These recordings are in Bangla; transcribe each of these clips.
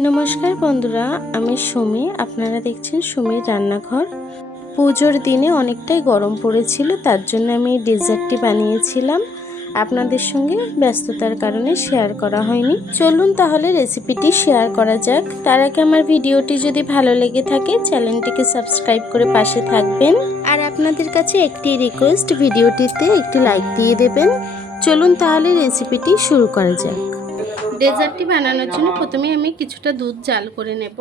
নমস্কার বন্ধুরা, আমি সুমি। আপনারা দেখছেন সুমির রান্নাঘর। পুজোর দিনে অনেকটাই গরম পড়েছিল, তার জন্য আমি ডেজার্টটি বানিয়েছিলাম। আপনাদের সঙ্গে ব্যস্ততার কারণে শেয়ার করা হয়নি। চলুন তাহলে রেসিপিটি শেয়ার করা যাক। তার আগে আমার ভিডিওটি যদি ভালো লেগে থাকে, চ্যানেলটিকে সাবস্ক্রাইব করে পাশে থাকবেন। আর আপনাদের কাছে একটি রিকোয়েস্ট, ভিডিওটিতে একটি লাইক দিয়ে দেবেন। চলুন তাহলে রেসিপিটি শুরু করা যাক। ডেজার্টটি বানানোর জন্য প্রথমে আমি কিছুটা দুধ জাল করে নেব।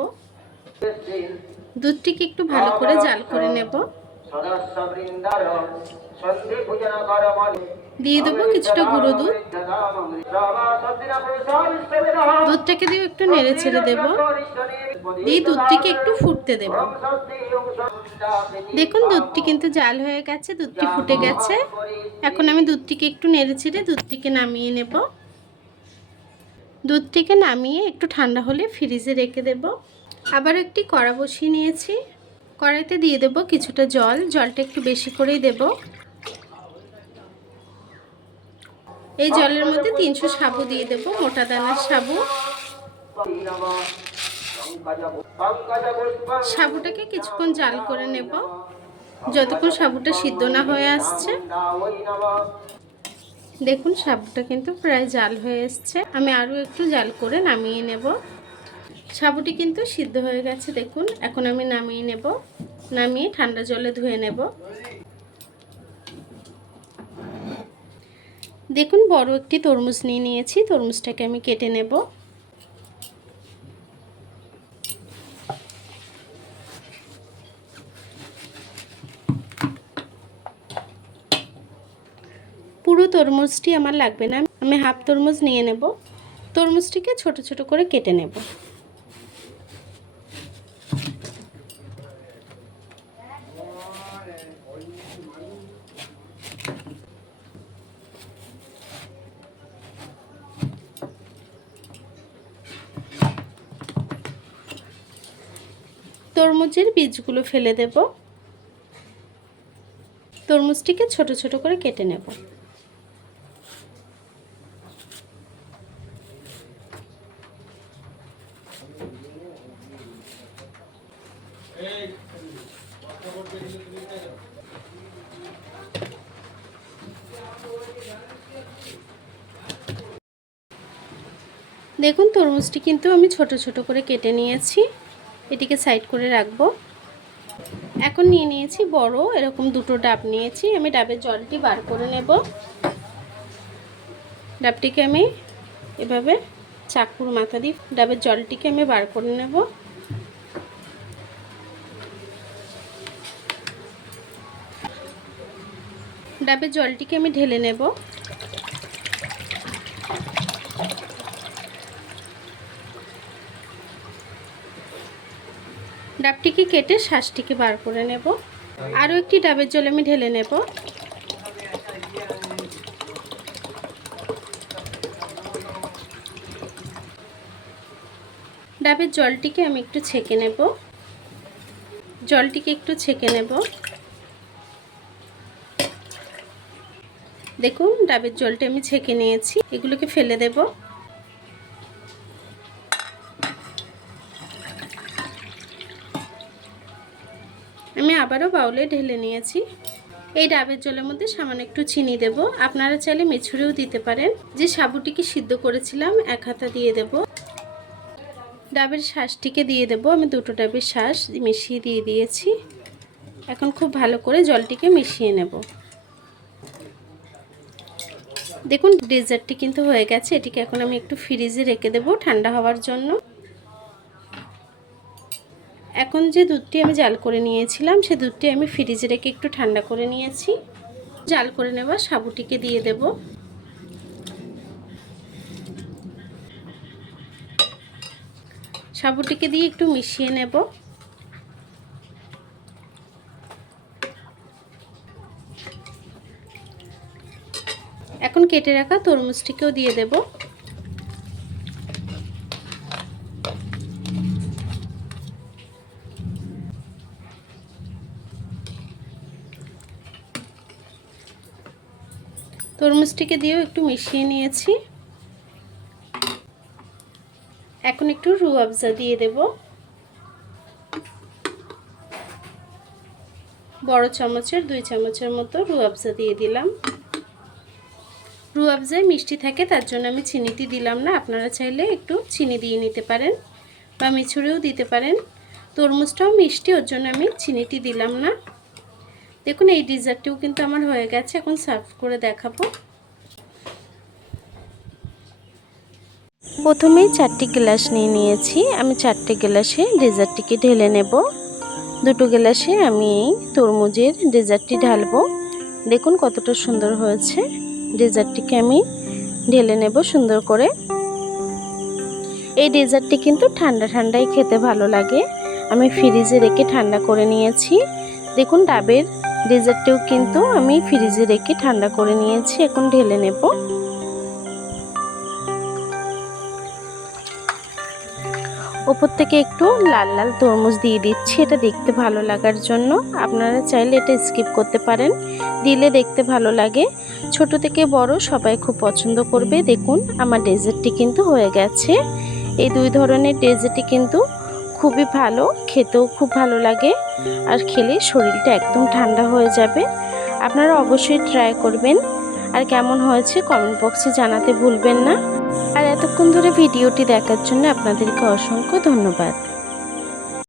দুধটিকে একটু ভালো করে জাল করে নেব। দিয়ে দেবো কিছুটা গুঁড়ো দুধ। দুধটাকে দিয়ে একটু নেড়ে ছেড়ে দেব। দিয়ে দুধটিকে একটু ফুটতে দেব। দেখুন, দুধটি কিন্তু জাল হয়ে গেছে, দুধটি ফুটে গেছে। এখন আমি দুধটিকে একটু নেড়ে ছেড়ে দুধটিকে নামিয়ে নেব। দুধটিকে নামিয়ে একটু ঠান্ডা হলে ফ্রিজে রেখে দেব। আবার একটি কড়া বসিয়ে নিয়েছি। কড়াইতে দিয়ে দেব কিছুটা জল। জলটা একটু বেশি করেই দেব। এই জলের মধ্যে তিনশো সাবু দিয়ে দেব, মোটা দানার সাবু। সাবুটাকে কিছুক্ষণ জাল করে নেব। যতক্ষণ সাবুটা সিদ্ধ না হয়ে আসছে। দেখুন, সাবুটা কিন্তু প্রায় জাল হয়ে এসছে। আমি আরও একটু জাল করে নামিয়ে নেব। সাবুটি কিন্তু সিদ্ধ হয়ে গেছে, দেখুন। এখন আমি নামিয়ে নেব। নামিয়ে ঠান্ডা জলে ধুয়ে নেব। দেখুন, বড় একটি তরমুজ নিয়ে নিয়েছি। তরমুজটাকে আমি কেটে নেব। পুরো তরমুজটি আমার লাগবে না। আমি হাফ তরমুজ নিয়ে নেব। তরমুজটিকে ছোট ছোট করে কেটে নেব। তরমুজের বীজগুলো ফেলে দেব। তরমুজটিকে ছোট ছোট করে কেটে নেব। দেখুন, তরমুজটি কিন্তু আমি ছোট ছোট করে কেটে নিয়েছি। এটিকে সাইড করে রাখব। এখন নিয়ে নিয়েছি বড়, এরকম দুটো ডাব নিয়েছি। আমি ডাবের জলটি বার করে নেব। ডাবটিকে আমি এভাবে চাকুর মাথা দিয়ে, ডাবের জলটিকে আমি বার করে নেব। ডাবের জলটিকে আমি ঢেলে নেব। ডাবটিকে কেটে শ্বাসটিকে বার করে নেব। আরও একটি ডাবের জল আমি ঢেলে নেব। ডাবের জলটিকে আমি একটু ছেঁকে নেব। জলটিকে একটু ছেঁকে নেব। দেখুন, ডাবের জলটা আমি ছেঁকে নিয়েছি। এগুলোকে ফেলে দেবো। আমি আবারও বাউলে ঢেলে নিয়েছি। এই ডাবের জলের মধ্যে সামান্য একটু চিনি দেব। আপনারা চাইলে মেছুরেও দিতে পারেন। যে সাবুটিকে সিদ্ধ করেছিলাম, এক হাতা দিয়ে দেব। ডাবের শ্বাসটিকে দিয়ে দেব। আমি দুটো ডাবের শ্বাস মিশিয়ে দিয়ে দিয়েছি। এখন খুব ভালো করে জলটিকে মিশিয়ে নেব। দেখুন, ডেজার্টটি কিন্তু হয়ে গেছে। এটিকে এখন আমি একটু ফ্রিজে রেখে দেব ঠান্ডা হওয়ার জন্য। এখন যে দুধটি আমি জাল করে নিয়েছিলাম, সে দুধটি আমি ফ্রিজে রেখে একটু ঠান্ডা করে নিয়েছি। জাল করে নেওয়া সাবুটিকে দিয়ে দেব। সাবুটিকে দিয়ে একটু মিশিয়ে নেব। কেটে রাখা তরমুজটিকেও দিয়ে দেবো। তরমুজটিকে দিয়েও একটু মিশিয়ে নিয়েছি। এখন একটু রুয়াবজা দিয়ে দেব। বড় চামচের, দুই চামচের মতো রুয়াবজা দিয়ে দিলাম। রুয়াবজায় মিষ্টি থাকে, তার জন্য আমি চিনিটি দিলাম না। আপনারা চাইলে একটু চিনি দিয়ে নিতে পারেন বা মিছুড়েও দিতে পারেন। তরমুজটাও মিষ্টি, ওর জন্য আমি চিনিটি দিলাম না। দেখুন, এই ডিজার্টটিও কিন্তু আমার হয়ে গেছে। এখন সার্ভ করে দেখাবো। প্রথমেই চারটি গ্লাস নিয়ে নিয়েছি। আমি চারটে গ্লাসে ডেজার্টটিকে ঢেলে নেব। দুটো গ্লাসে আমি এই তরমুজের ডেজার্টটি ঢালবো। দেখুন কতটা সুন্দর হয়েছে। ডেজার্টটিকে আমি ঢেলে নেব সুন্দর করে। এই ডেজার্টটি কিন্তু ঠান্ডা ঠান্ডাই খেতে ভালো লাগে। আমি ফ্রিজে রেখে ঠান্ডা করে নিয়েছি। দেখুন ডাবের ডেজার্টটিও কিন্তু আমি ফ্রিজে রেখে ঠান্ডা করে নিয়েছি, এখন ঢেলে নেব। ওপর থেকে একটু লাল লাল তরমুজ দিয়ে দিচ্ছি, এটা দেখতে ভালো লাগার জন্য। আপনারা চাইলে এটা স্কিপ করতে পারেন, দিলে দেখতে ভালো লাগে। ছোট থেকে বড় সবাই খুব পছন্দ করবে। দেখুন, আমার ডেজার্টটি কিন্তু হয়ে গেছে। এই দুই ধরনের ডেজার্টটি কিন্তু খুবই ভালো, খেতেও খুব ভালো লাগে। আর খেলে শরীরটা একদম ঠান্ডা হয়ে যাবে। আপনারা অবশ্যই ট্রাই করবেন। আর কেমন হয়েছে কমেন্ট বক্সে জানাতে ভুলবেন না। আর এতক্ষণ ধরে ভিডিওটি দেখার জন্য আপনাদেরকে অসংখ্য ধন্যবাদ।